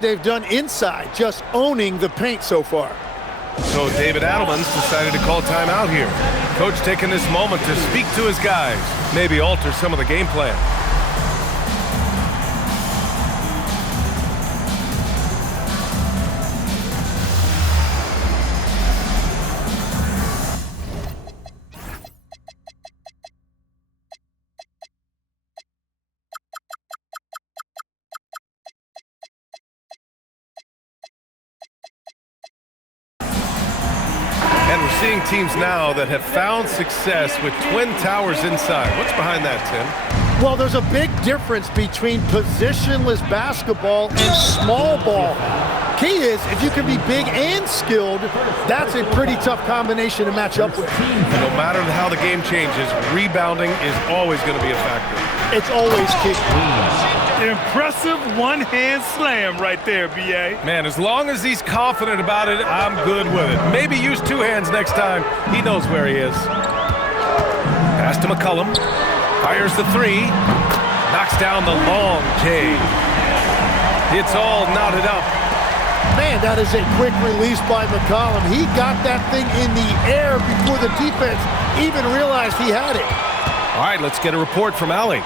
they've done inside, just owning the paint so far. So David Adelman's decided to call timeout here. Coach taking this moment to speak to his guys, maybe alter some of the game plan. And we're seeing teams now that have found success with twin towers inside. What's behind that, Tim? Well, there's a big difference between positionless basketball and small ball. Key is, if you can be big and skilled, that's a pretty tough combination to match up with. No matter how the game changes, rebounding is always going to be a factor. It's always key. Impressive one-hand slam right there, B.A. Man, as long as he's confident about it, I'm good with it. Maybe use two hands next time. He knows where he is. Pass to McCollum. Fires the three. Knocks down the long J. It's all knotted up. Man, that is a quick release by McCollum. He got that thing in the air before the defense even realized he had it. All right, let's get a report from Allie.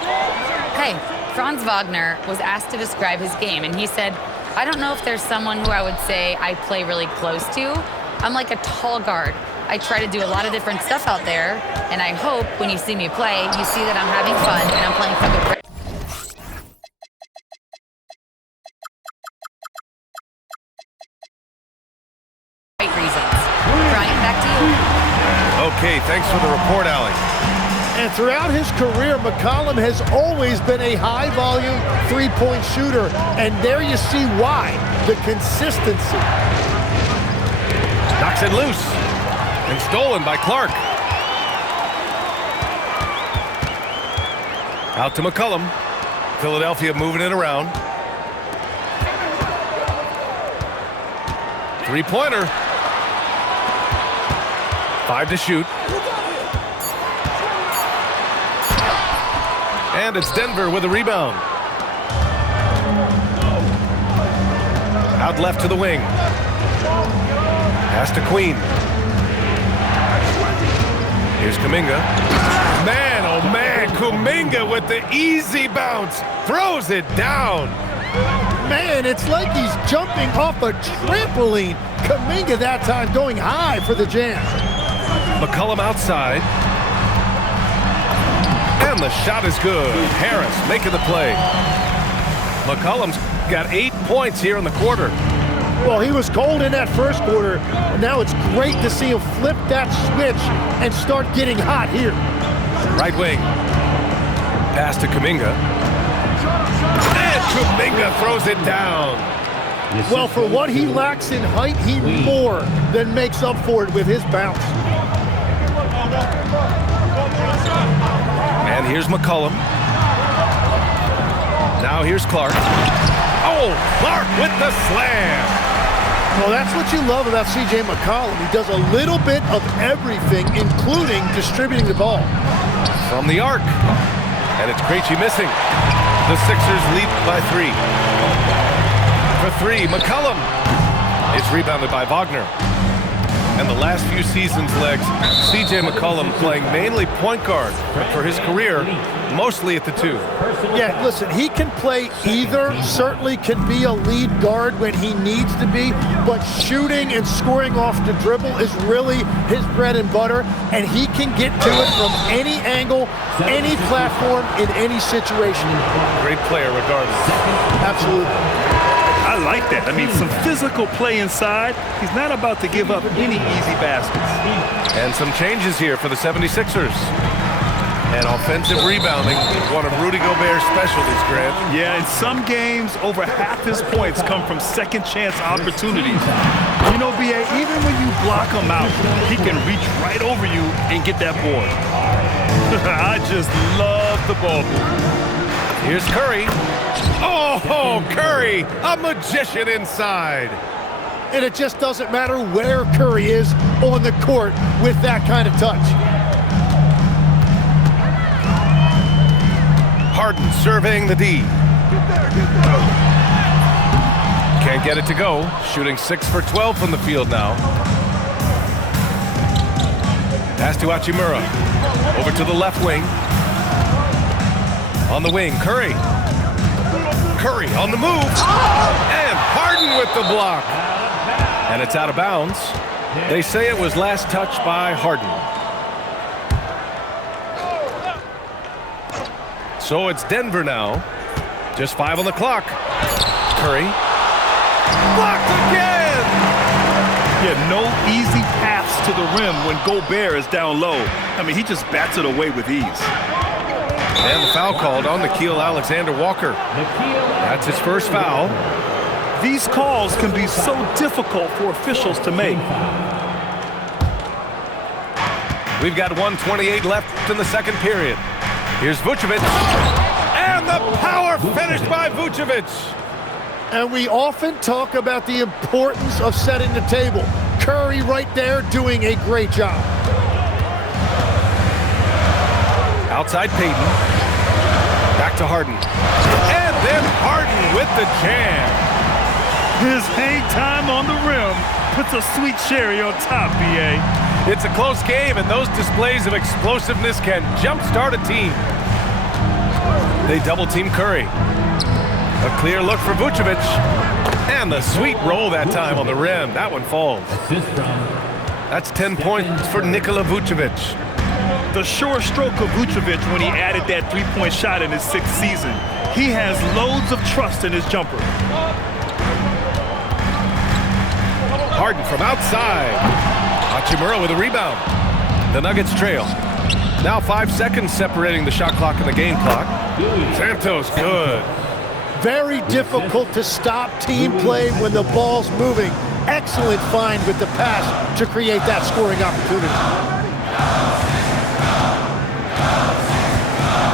Hey, Franz Wagner was asked to describe his game, and he said, I don't know if there's someone who I would say I play really close to. I'm like a tall guard. I try to do a lot of different stuff out there, and I hope when you see me play, you see that I'm having fun and I'm playing for the right reasons. Brian, back to you. Okay, thanks for the report, Allie. And throughout his career, McCollum has always been a high-volume three-point shooter. And there you see why, the consistency. Knocks it loose. And stolen by Clark. Out to McCollum. Philadelphia moving it around. Three-pointer. 5 to shoot. And it's Denver with a rebound. Out left to the wing. Pass to Queen. Here's Kuminga. Man, oh man, Kuminga with the easy bounce. Throws it down. Man, it's like he's jumping off a trampoline. Kuminga that time going high for the jam. McCollum outside. And the shot is good. Harris making the play. McCollum's got 8 points here in the quarter. Well, he was cold in that first quarter. Now it's great to see him flip that switch and start getting hot here. Right wing. Pass to Kuminga. And Kuminga throws it down. Well, for what he lacks in height, he more than makes up for it with his bounce. And here's McCollum. Now here's Clark. Oh, Clark with the slam. Well, that's what you love about C.J. McCollum. He does a little bit of everything, including distributing the ball. From the arc. And it's Krejci missing. The Sixers lead by 3. For 3, McCollum. It's rebounded by Wagner. And the last few seasons, Legs, C.J. McCollum playing mainly point guard, but for his career, mostly at the 2. Yeah, listen, he can play either, certainly can be a lead guard when he needs to be, but shooting and scoring off the dribble is really his bread and butter, and he can get to it from any angle, any platform, in any situation. Great player regardless. Absolutely. I like that. I mean, some physical play inside. He's not about to give up any easy baskets. And some changes here for the 76ers. And offensive rebounding, one of Rudy Gobert's specialties, Grant. Yeah, in some games, over half his points come from second chance opportunities. You know, B.A., even when you block him out, he can reach right over you and get that board. I just love the ball move. Here's Curry. Oh, Curry, a magician inside. And it just doesn't matter where Curry is on the court with that kind of touch. Harden surveying the D. Can't get it to go. Shooting 6 for 12 from the field now. Pass to Hachimura. Over to the left wing. On the wing, Curry. Curry on the move. And Harden with the block. And it's out of bounds. They say it was last touched by Harden. So it's Denver now. Just 5 on the clock. Curry. Blocked again! Yeah, no easy paths to the rim when Gobert is down low. I mean, he just bats it away with ease. And the foul called on Nickeil Alexander-Walker. That's his first foul. These calls can be so difficult for officials to make. We've got 1:28 left in the second period. Here's Vucevic. And the power finished by Vucevic. And we often talk about the importance of setting the table. Curry right there doing a great job. Outside Payton. Back to Harden. And then Harden with the jam. His hang time on the rim puts a sweet cherry on top, B.A. It's a close game, and those displays of explosiveness can jumpstart a team. They double-team Curry. A clear look for Vucevic. And the sweet roll that time on the rim. That one falls. That's 10 points for Nikola Vucevic. The sure stroke of Vucevic when he added that three-point shot in his 6th season. He has loads of trust in his jumper. Harden from outside. Hachimura with a rebound. The Nuggets trail. Now 5 seconds separating the shot clock and the game clock. Santos good. Very difficult to stop team play when the ball's moving. Excellent find with the pass to create that scoring opportunity.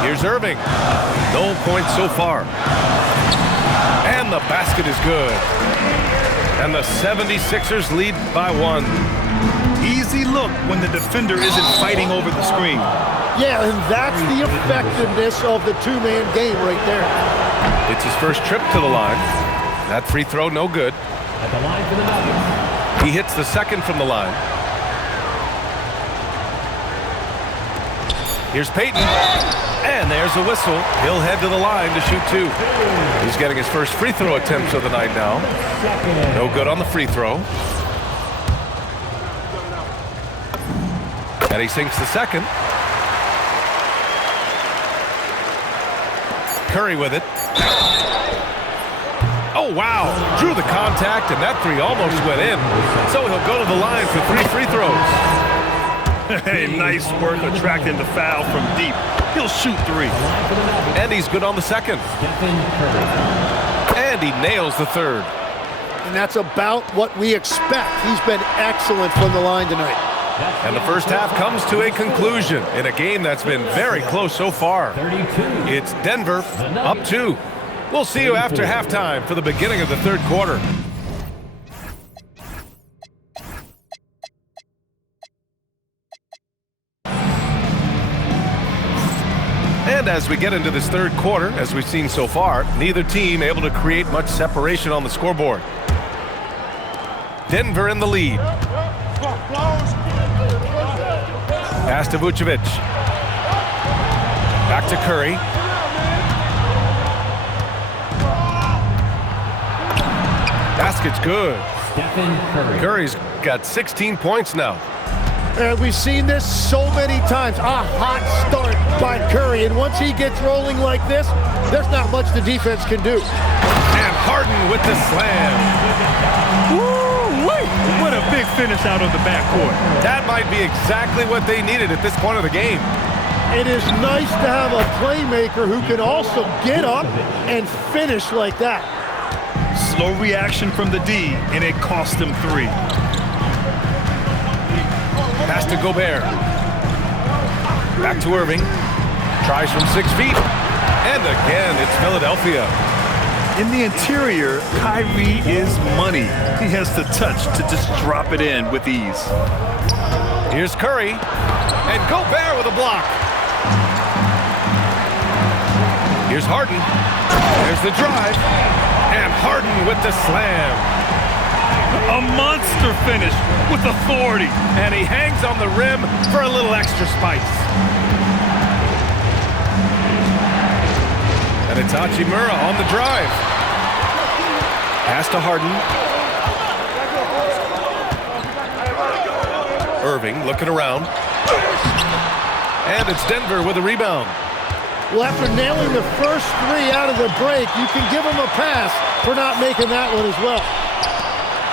Here's Irving. No points so far. And the basket is good. And the 76ers lead by 1. Easy look when the defender isn't fighting over the screen. Yeah, and that's the effectiveness of the two-man game right there. It's his first trip to the line. That free throw, no good. At the line for the Nuggets. He hits the second from the line. Here's Payton. And there's a whistle. He'll head to the line to shoot 2. He's getting his first free throw attempt of the night now. No good on the free throw. And he sinks the second. Curry with it. Oh, wow. Drew the contact, and that 3 almost went in. So he'll go to the line for 3 free throws. Hey, nice work attracting the foul from deep. He'll shoot 3. And he's good on the second. And he nails the third. And that's about what we expect. He's been excellent from the line tonight. And the first half comes to a conclusion in a game that's been very close so far. It's Denver up 2. We'll see you after halftime for the beginning of the third quarter. And as we get into this third quarter, as we've seen so far, neither team able to create much separation on the scoreboard. Denver in the lead. Pass to Vucevic. Back to Curry. Basket's good. Curry's got 16 points now. And we've seen this so many times. A hot start by Curry. And once he gets rolling like this, there's not much the defense can do. And Harden with the slam. Woo-wee! What a big finish out of the backcourt. That might be exactly what they needed at this point of the game. It is nice to have a playmaker who can also get up and finish like that. Slow reaction from the D, and it cost him 3. Pass to Gobert. Back to Irving. Tries from 6 feet. And again, it's Philadelphia. In the interior, Kyrie is money. He has the touch to just drop it in with ease. Here's Curry. And Gobert with a block. Here's Harden. There's the drive. And Harden with the slam. A monster finish with authority. And he hangs on the rim for a little extra spice. And it's Hachimura on the drive. Pass to Harden. Irving looking around. And it's Denver with a rebound. Well, after nailing the first three out of the break, you can give him a pass for not making that one as well.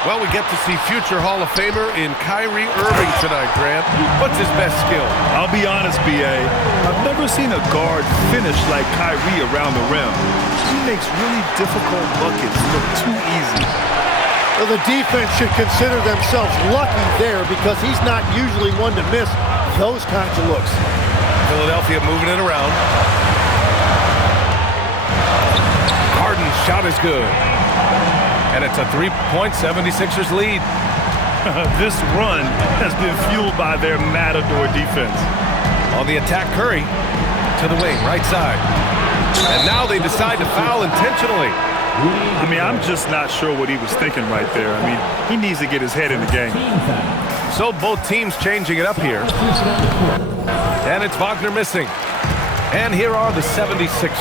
Well, we get to see future Hall of Famer in Kyrie Irving tonight, Grant. What's his best skill? I'll be honest, B.A. I've never seen a guard finish like Kyrie around the rim. He makes really difficult buckets look too easy. Well, the defense should consider themselves lucky there because he's not usually one to miss those kinds of looks. Philadelphia moving it around. Harden's shot is good. And it's a 3-point 76ers lead. This run has been fueled by their matador defense. On the attack, Curry to the wing, right side. And now they decide to foul intentionally. I mean, I'm just not sure what he was thinking right there. I mean, he needs to get his head in the game. So both teams changing it up here. And it's Wagner missing. And here are the 76ers.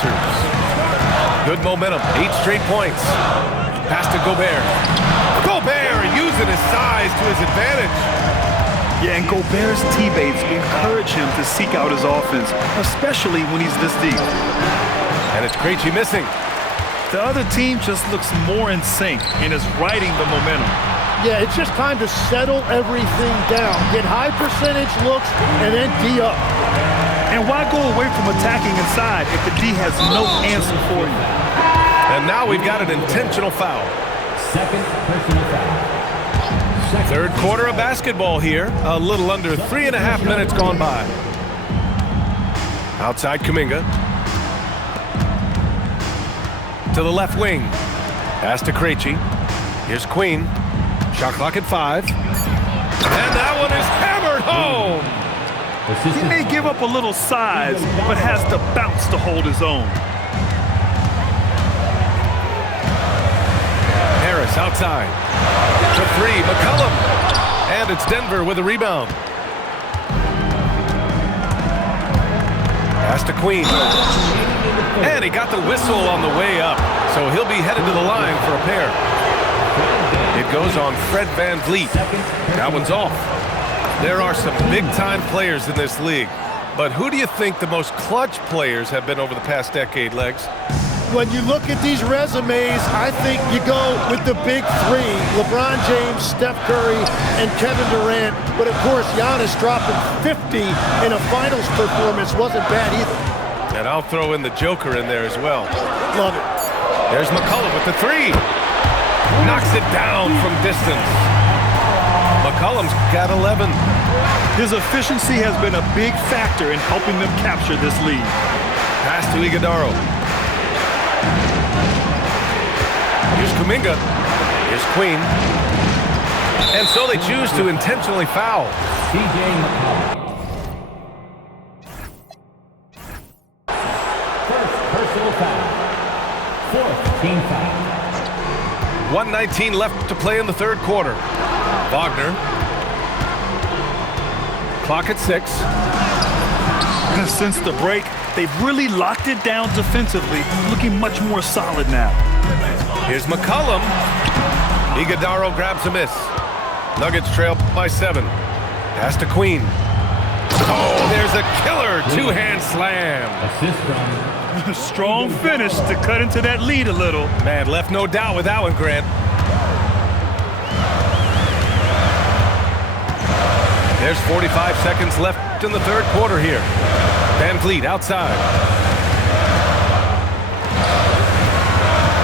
Good momentum, 8 straight points. Pass to Gobert. Gobert using his size to his advantage. Yeah, and Gobert's teammates encourage him to seek out his offense, especially when he's this deep. And it's Krejci missing. The other team just looks more in sync and is riding the momentum. Yeah, it's just time to settle everything down. Get high percentage looks and then D up. And why go away from attacking inside if the D has no answer for you? And now we've got an intentional foul. Second personal foul. Third quarter of basketball here. A little under 3.5 minutes gone by. Outside Kuminga. To the left wing. Pass to Krejci. Here's Queen. Shot clock at 5. And that one is hammered home. He may give up a little size, but has the bounce to hold his own. Harris outside. To 3, McCollum. And it's Denver with a rebound. Pass to Queen. And he got the whistle on the way up, so he'll be headed to the line for a pair. It goes on Fred VanVleet. That one's off. There are some big-time players in this league, but who do you think the most clutch players have been over the past decade, Legs? When you look at these resumes, I think you go with the big three, LeBron James, Steph Curry, and Kevin Durant. But of course, Giannis dropping 50 in a finals performance wasn't bad either. And I'll throw in the Joker in there as well. Love it. There's McCollum with the 3. Knocks it down from distance. McCollum's got 11. His efficiency has been a big factor in helping them capture this lead. Pass to Iguodala. Here's Kuminga. Here's Queen. And so they choose to intentionally foul. C.J. McCollum. First personal foul. Fourth team foul. 1:19 left to play in the third quarter. Wagner. Clock at 6. Since the break, they've really locked it down defensively, looking much more solid now. Here's McCollum. Iguodala grabs a miss. Nuggets trail by 7. Pass to Queen. Oh, there's a killer two-hand slam. Assist from Strong finish to cut into that lead a little. Man, left no doubt with that one, Grant. There's 45 seconds left in the third quarter here. VanVleet outside.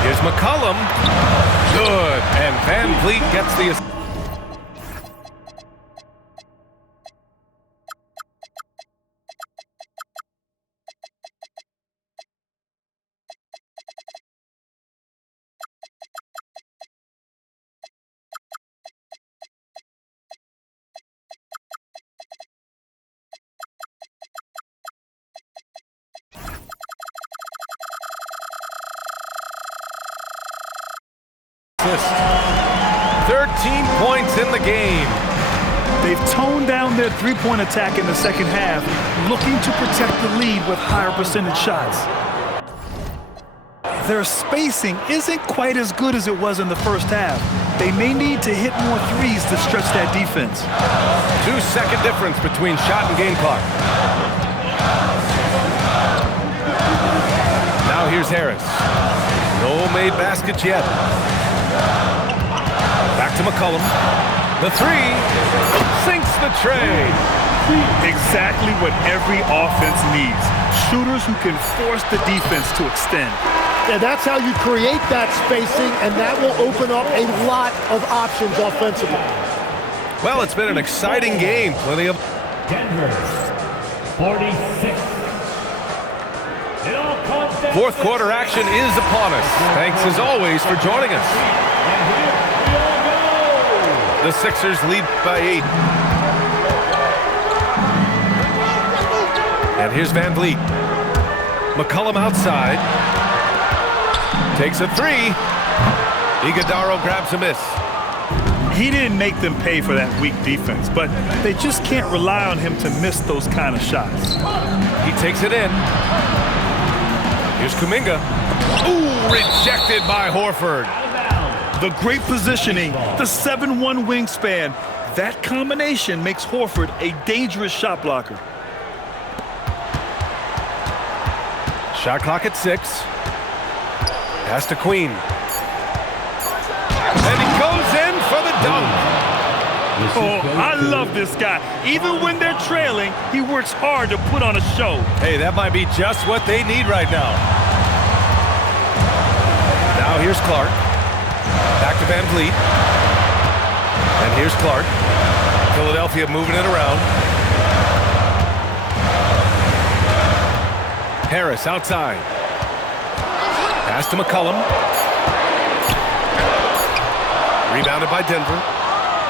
Here's McCollum. Good. And VanVleet gets the assist. 13 points in the game. They've toned down their three-point attack in the second half, looking to protect the lead with higher percentage shots. Their spacing isn't quite as good as it was in the first half. They may need to hit more threes to stretch that defense. 2-second difference between shot and game clock. Now here's Harris. No made baskets yet. Back to McCollum. The three sinks the tray. Exactly what every offense needs. Shooters who can force the defense to extend. Yeah, that's how you create that spacing, and that will open up a lot of options offensively. Well, it's been an exciting game. Plenty of... Denver, 46. It all comes down Fourth quarter action is upon us. Thanks as always for joining us. And here we all go. The Sixers lead by 8. And here's Van Vliet. McCollum outside. Takes a three. Iguodala grabs a miss. He didn't make them pay for that weak defense, but they just can't rely on him to miss those kind of shots. He takes it in. Here's Kuminga. Ooh, rejected by Horford. The great positioning, the 7'1" wingspan, that combination makes Horford a dangerous shot blocker. Shot clock at 6. Pass to Queen. And he goes in for the dunk. Oh, I love this guy. Even when they're trailing, he works hard to put on a show. Hey, that might be just what they need right now. Now here's Clark. Back to Van Vliet. And here's Clark. Philadelphia moving it around. Harris outside. Pass to McCollum. Rebounded by Denver.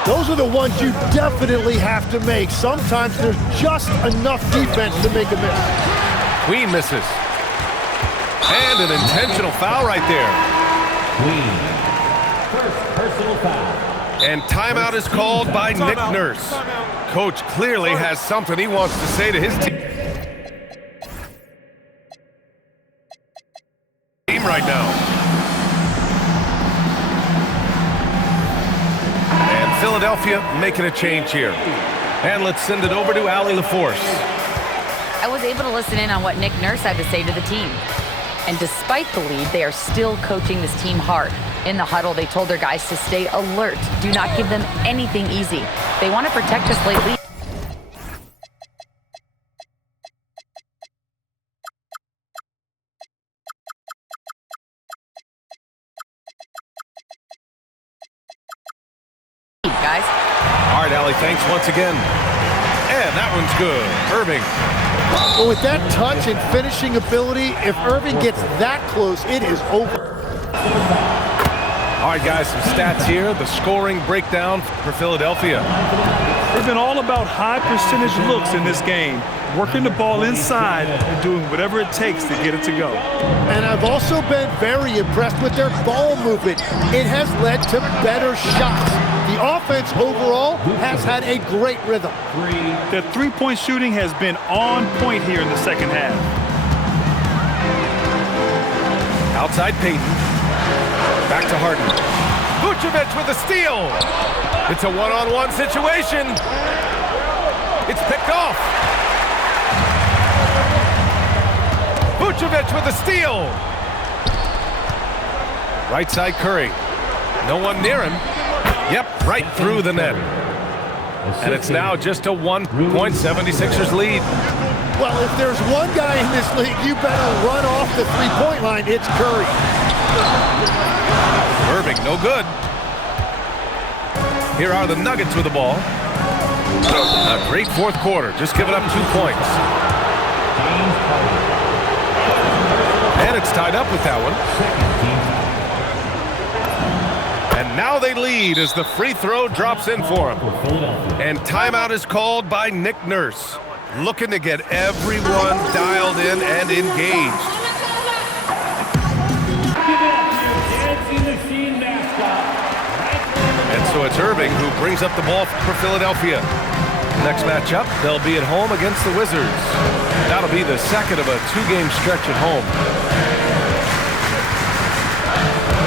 Those are the ones you definitely have to make. Sometimes there's just enough defense to make a miss. Queen misses. And an intentional foul right there. Queen. First personal foul. And timeout is called by Nick Nurse. Coach clearly has something he wants to say to his team right now. And Philadelphia making a change here. And let's send it over to Allie LaForce. I was able to listen in on what Nick Nurse had to say to the team. And despite the lead, they are still coaching this team hard. In the huddle, they told their guys to stay alert. Do not give them anything easy. They want to protect this late lead. Guys. All right, Allie, thanks once again. And that one's good. Irving. Well, with that touch and finishing ability, if Irving gets that close, it is over. All right, guys, some stats here. The scoring breakdown for Philadelphia. They've been all about high percentage looks in this game, working the ball inside and doing whatever it takes to get it to go. And I've also been very impressed with their ball movement. It has led to better shots. The offense overall has had a great rhythm. Their three-point shooting has been on point here in the second half. Outside Payton. Back to Harden. Vucevic with a steal. It's a one-on-one situation. It's picked off. Vucevic with a steal. Right side Curry. No one near him. Yep, right through the net. And it's now just a 1.76ers lead. Well, if there's one guy in this league, you better run off the three-point line, it's Curry. Irving, no good. Here are the Nuggets with the ball. A great fourth quarter, just giving up 2 points. And it's tied up with that one. And now they lead as the free throw drops in for them. And timeout is called by Nick Nurse, looking to get everyone dialed in and engaged. And so it's Irving who brings up the ball for Philadelphia. Next matchup, they'll be at home against the Wizards. That'll be the second of a two-game stretch at home.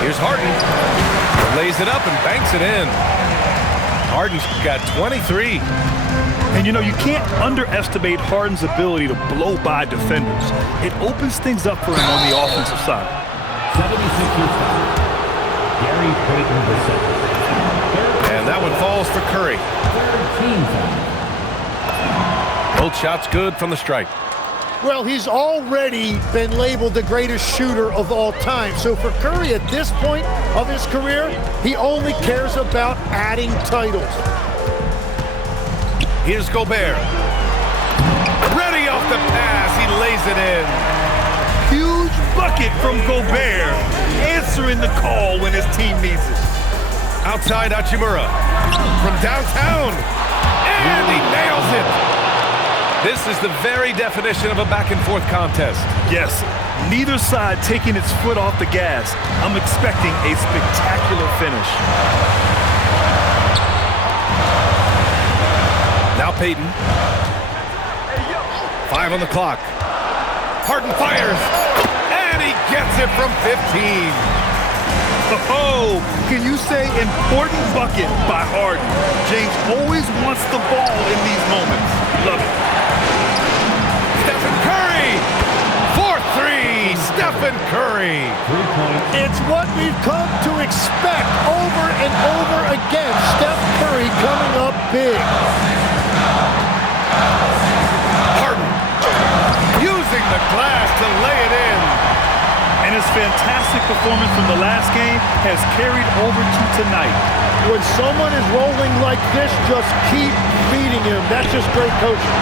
Here's Harden. Lays it up and banks it in. Harden's got 23. And you know, you can't underestimate Harden's ability to blow by defenders. It opens things up for him on the offensive side. 76ers foul. Gary Payton II. And that one falls for Curry. 13 foul. Both shots good from the stripe. Well, he's already been labeled the greatest shooter of all time. So for Curry at this point of his career, he only cares about adding titles. Here's Gobert. Ready off the pass. He lays it in. Huge bucket from Gobert, answering the call when his team needs it. Outside Hachimura. From downtown. And he nails it. This is the very definition of a back-and-forth contest. Yes, neither side taking its foot off the gas. I'm expecting a spectacular finish. Now Payton. 5 on the clock. Harden fires. And he gets it from 15. Oh, can you say important bucket by Harden? James always wants the ball in these moments. Love it. Stephen Curry. 4-3. Stephen Curry. 3-point. It's what we've come to expect over and over again. Steph Curry coming up big. Harden using the glass to lay it in. And his fantastic performance from the last game has carried over to tonight. When someone is rolling like this, just keep feeding him. That's just great coaching.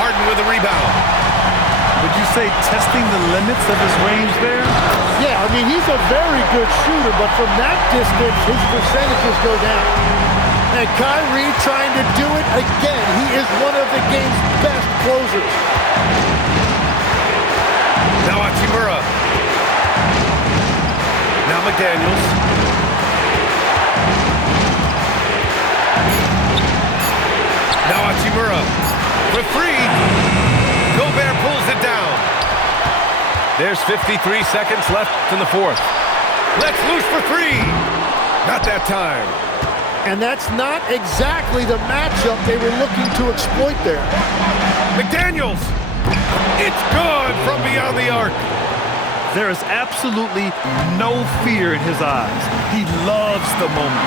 Harden with a rebound. Would you say testing the limits of his range there? Yeah, I mean, he's a very good shooter, but from that distance, his percentages go down. And Kyrie trying to do it again. He is one of the game's best closers. Now Hachimura. Now McDaniels. Now Hachimura. For 3. Gobert pulls it down. There's 53 seconds left in the fourth. Let's loose for 3. Not that time. And that's not exactly the matchup they were looking to exploit there. McDaniels. It's good from beyond the arc. There is absolutely no fear in his eyes. He loves the moment.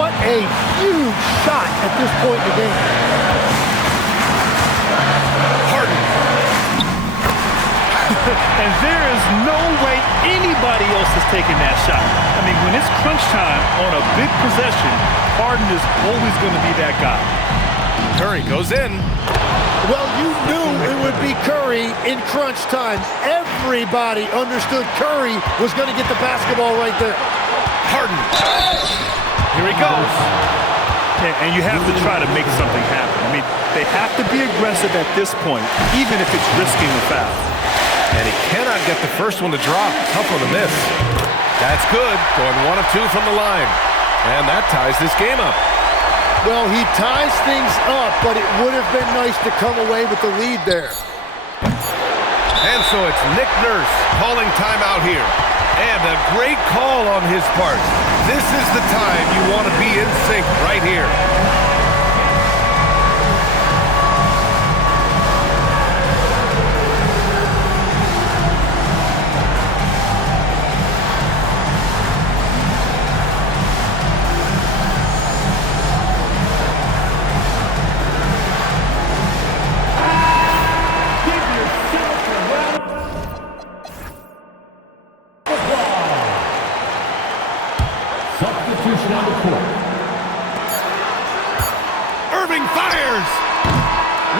What a huge shot at this point in the game. Harden. And there is no way anybody else is taking that shot. I mean, when it's crunch time on a big possession, Harden is always going to be that guy. Curry goes in. Well, you knew it would be Curry in crunch time. Everybody understood Curry was going to get the basketball right there. Harden. Here he goes. And you have to try to make something happen. I mean, they have to be aggressive at this point, even if it's risking a foul. And he cannot get the first one to drop. Tough one to miss. That's good. Going 1 of 2 from the line. And that ties this game up. Well, he ties things up, but it would have been nice to come away with the lead there. And so it's Nick Nurse calling timeout here. And a great call on his part. This is the time you want to be in sync right here. Substitution on the court. Irving fires!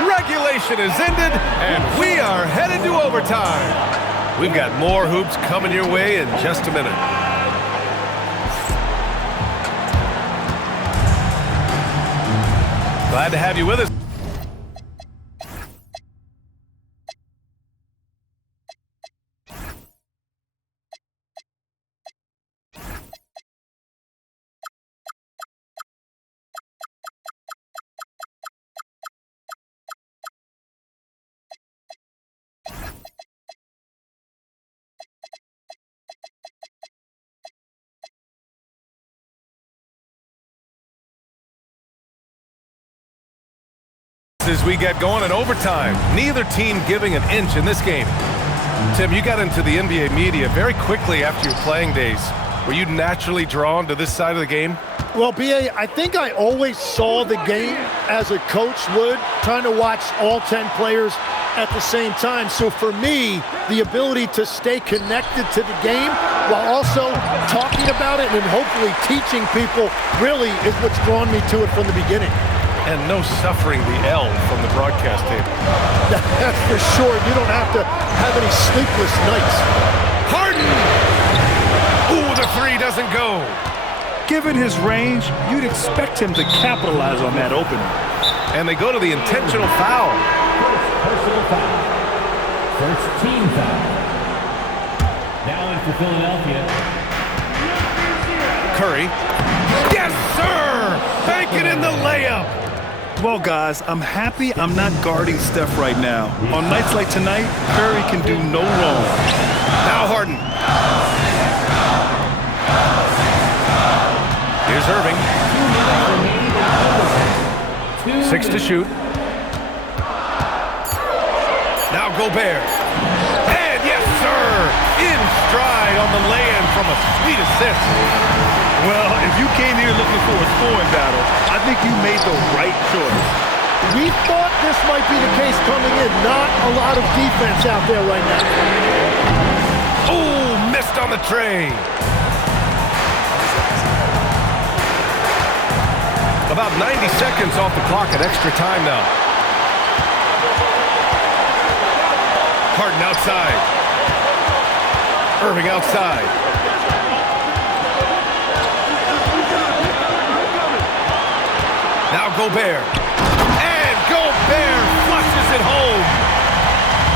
Regulation is ended, and we are headed to overtime. We've got more hoops coming your way in just a minute. Glad to have you with us. As we get going in overtime, neither team giving an inch in this game. Tim, you got into the NBA media very quickly after your playing days. Were you naturally drawn to this side of the game? Well, B.A., I think I always saw the game as a coach would, trying to watch all 10 players at the same time. So for me, the ability to stay connected to the game while also talking about it and hopefully teaching people really is what's drawn me to it from the beginning. And no suffering the L from the broadcast table. That's for sure. You don't have to have any sleepless nights. Harden! Ooh, the three doesn't go. Given his range, you'd expect him to capitalize on that opening. And they go to the intentional foul. Personal foul. First team foul. Now in for Philadelphia. Curry. Yes, sir! Bank it in the layup. Well, guys, I'm happy I'm not guarding Steph right now. On nights like tonight, Curry can do no wrong. Now Harden. Here's Irving. 6 to shoot. Now Gobert. And yes, sir! In stride on the lay-in from a sweet assist. Well, if you came here looking for a scoring battle, I think you made the right choice. We thought this might be the case coming in. Not a lot of defense out there right now. Oh, missed on the tray. About 90 seconds off the clock at extra time now. Harden outside. Irving outside. Now Gobert. And Gobert flushes it home.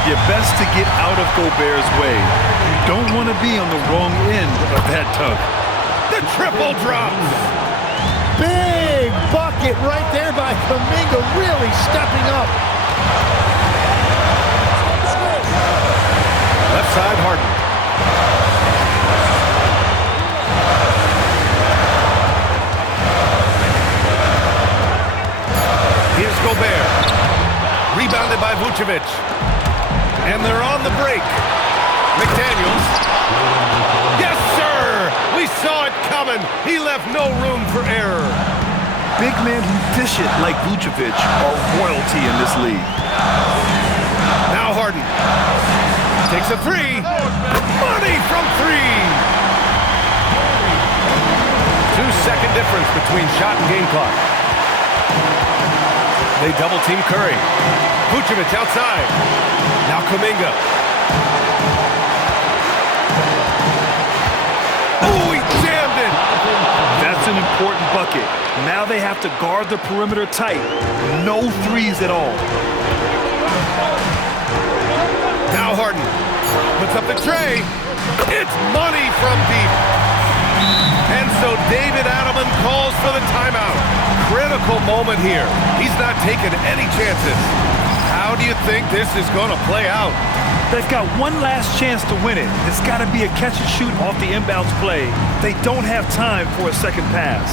You're best to get out of Gobert's way. You don't want to be on the wrong end of that tug. The triple drops. Big bucket right there by Kuminga, really stepping up. Left side, Harden. Here's Gobert. Rebounded by Vucevic. And they're on the break. McDaniels. Yes, sir! We saw it coming. He left no room for error. Big men who dish it like Vucevic are royalty in this league. Now Harden. Takes a three. Money from three. 2-second difference between shot and game clock. They double team Curry. Vucevic outside. Now Kuminga. Oh, he jammed it. That's an important bucket. Now they have to guard the perimeter tight. No threes at all. Now Harden puts up the tray. It's money from deep. And so David Adelman calls for the timeout. Critical moment here. He's not taking any chances. How do you think this is going to play out? They've got one last chance to win it. It's got to be a catch and shoot off the inbounds play. They don't have time for a second pass.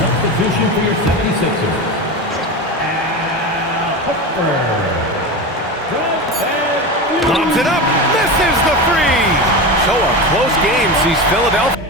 Substitution for your 76ers. Al Horford. Lobs it up. Misses the three. So a close game sees Philadelphia.